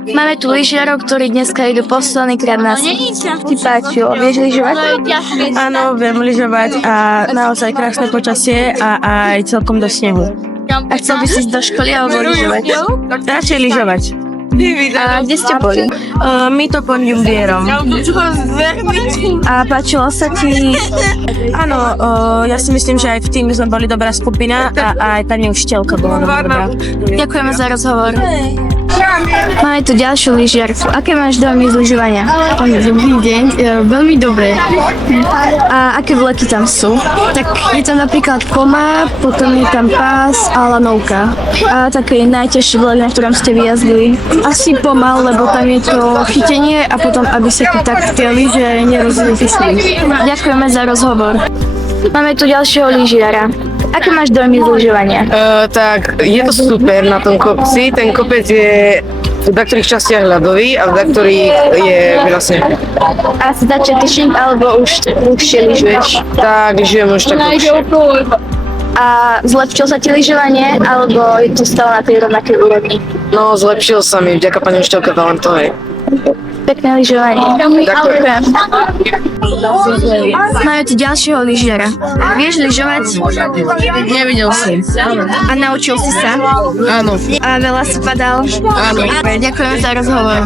Máme tu lyžiarov, ktorí dneska idú posledný krát na Ti páčilo, vieš lyžovať? Áno, viem lyžovať a naozaj krásne počasie a aj celkom do snehu. A chcel by si ísť do školy alebo lyžovať? Radšej lyžovať. A kde ste boli? My to Pondiumbierom. A páčilo sa ti? Áno, ja si myslím, že aj v tým sme boli dobrá skupina a aj pani učiteľka bola dobrá. Ďakujeme za rozhovor. Máme tu ďalšiu lyžiarku. Aké máš dojmy z lyžovania? Dobrý deň, veľmi dobré. A aké vleky tam sú? Tak je tam napríklad koma, potom je tam pás a lanovka. A taký najťažší vlek, na ktorom ste vyjazdili? Asi pomal, lebo tam je to chytenie a potom, aby sa tu tak tie lyže nerozlišili. Ďakujeme za rozhovor. Máme tu ďalšieho lyžiara. Aké máš dojmy z lyžovania? Tak je to super na tom kopci. Ten kopec je v niektorých častiach ľadový a v niektorých je veľa snehu. A si začal tyšniť, alebo už dlhšie lyžuješ? Tak lyžujem už tak dlhšie. A zlepšil sa ti lyžovanie, alebo je to stále na tej rovnakej úrovni? No, zlepšil sa mi vďaka pani učiteľke Valentovej. Pekné lyžovanie. Ďakujem. Máme tu ďalšieho lyžiara. Vieš lyžovať? Nevidel som. A naučil si sa? Áno. A veľa si padal? Áno. Ďakujeme za rozhovor.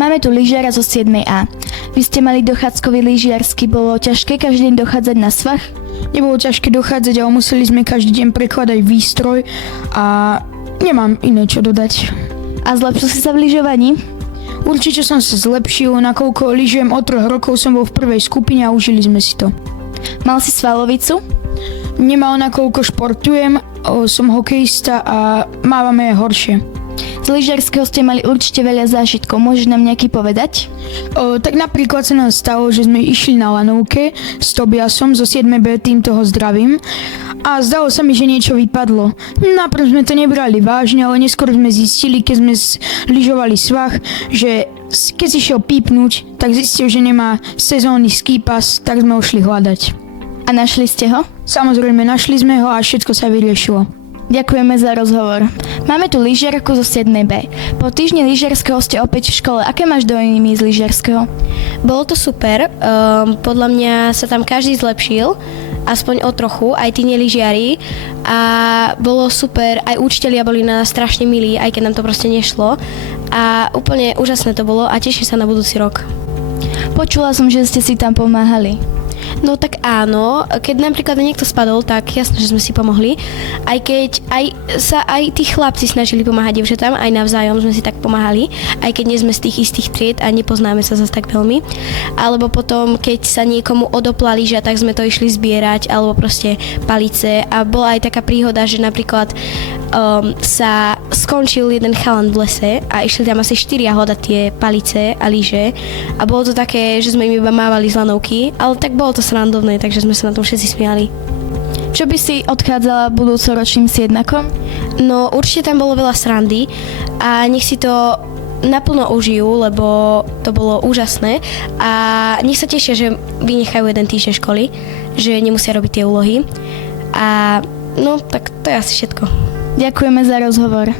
Máme tu lyžiara zo 7A. Vy ste mali dochádzkový lyžiarsky, bolo ťažké každý deň dochádzať na svah? Nebolo ťažké dochádzať, ale museli sme každý deň prekladať výstroj a nemám iné čo dodať. A zlepšil si sa v lyžovaní? Určite som sa zlepšil, nakoľko lyžujem od 3 rokov, som bol v prvej skupine a užili sme si to. Mal si svalovicu? Nemal, nakoľko športujem, som hokejista a mávame horšie. Z lyžiarskeho ste mali určite veľa zážitkov, môžeš nám nejaký povedať? Tak napríklad sa nám stalo, že sme išli na lanovke s Tobiasom zo 7B, tým toho zdravím. A zdalo sa mi, že niečo vypadlo. Najprv sme to nebrali vážne, ale neskôr sme zistili, keď sme lyžovali svah, že keď si šiel pípnuť, tak zistil, že nemá sezónny ski pass, tak sme ho šli hľadať. A našli ste ho? Samozrejme, našli sme ho a všetko sa vyriešilo. Ďakujeme za rozhovor. Máme tu lyžiarku zo 7B. Po týždni lyžiarského ste opäť v škole. Aké máš dojmy z lyžiarského? Bolo to super, podľa mňa sa tam každý zlepšil, aspoň o trochu, aj tí nelyžiari a bolo super, aj učitelia boli na nás strašne milí, aj keď nám to proste nešlo a úplne úžasné to bolo a teším sa na budúci rok. Počula som, že ste si tam pomáhali. No tak áno, keď napríklad niekto spadol, tak jasné, že sme si pomohli. Aj keď aj tí chlapci snažili pomáhať dievčatám, aj navzájom sme si tak pomáhali, aj keď nie sme z tých istých tried a nepoznáme sa zase tak veľmi. Alebo potom, keď sa niekomu odopla lyža, tak sme to išli zbierať, alebo proste palice. A bola aj taká príhoda, že napríklad sa skončil jeden chalan v lese a išli tam asi 4 hľadať tie palice a lyže. A bolo to také, že sme im iba mávali z lanovky, ale tak bolo to srandovné, takže sme sa na tom všetci smiali. Čo by si odchádzala budúcoročným siednakom? No určite tam bolo veľa srandy a nech si to naplno užijú, lebo to bolo úžasné a nech sa tešia, že vynechajú jeden týždeň školy, že nemusia robiť tie úlohy a no tak to je asi všetko. Ďakujeme za rozhovor.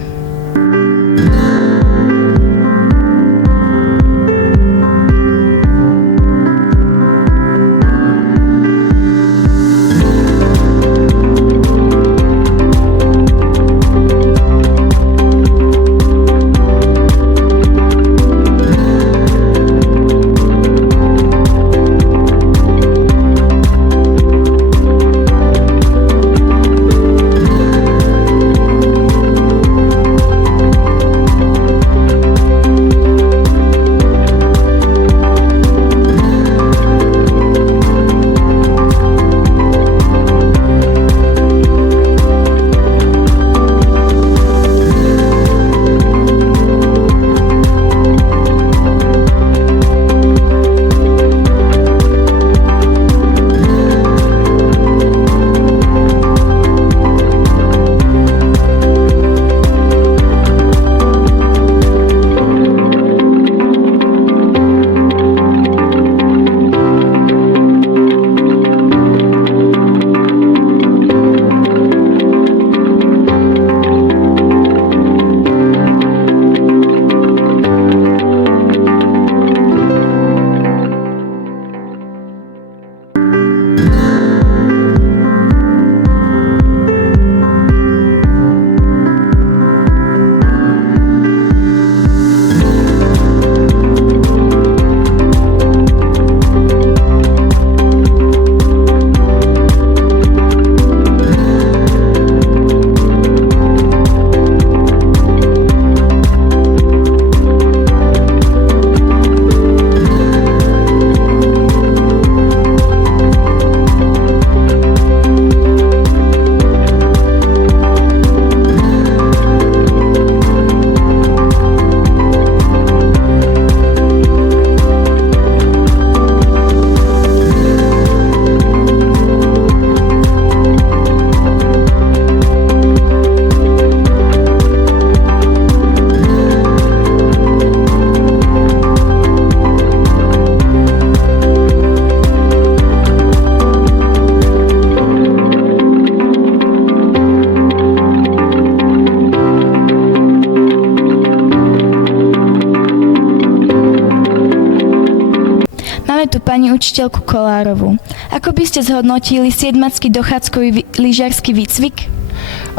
Máme tu pani učiteľku Kolárovú. Ako by ste zhodnotili siedmacký dochádzkový lyžiarsky výcvik?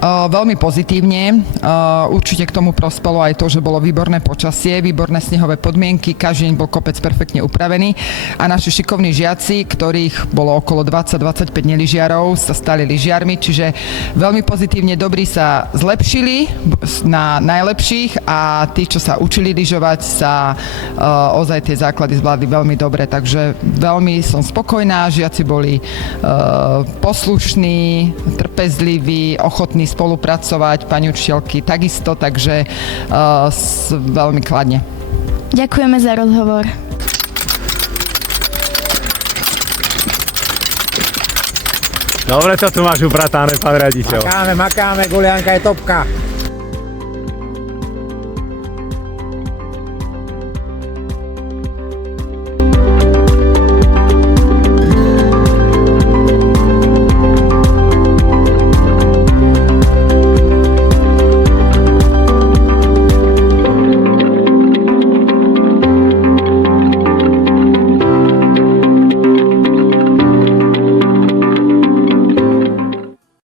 Veľmi pozitívne. Určite k tomu prospelo aj to, že bolo výborné počasie, výborné snehové podmienky, každý deň bol kopec perfektne upravený a naši šikovní žiaci, ktorých bolo okolo 20-25 nelyžiarov, sa stali lyžiarmi, čiže veľmi pozitívne dobrí sa zlepšili na najlepších a tí, čo sa učili lyžovať, sa ozaj tie základy zvládli veľmi dobre, takže veľmi som spokojná, žiaci boli poslušní, trpezliví, ochotní spolupracovať, pani učiteľky takisto, takže veľmi kladne. Ďakujeme za rozhovor. Dobre to tu máš upratané, pán riaditeľ. Makáme, Gulianka je topka.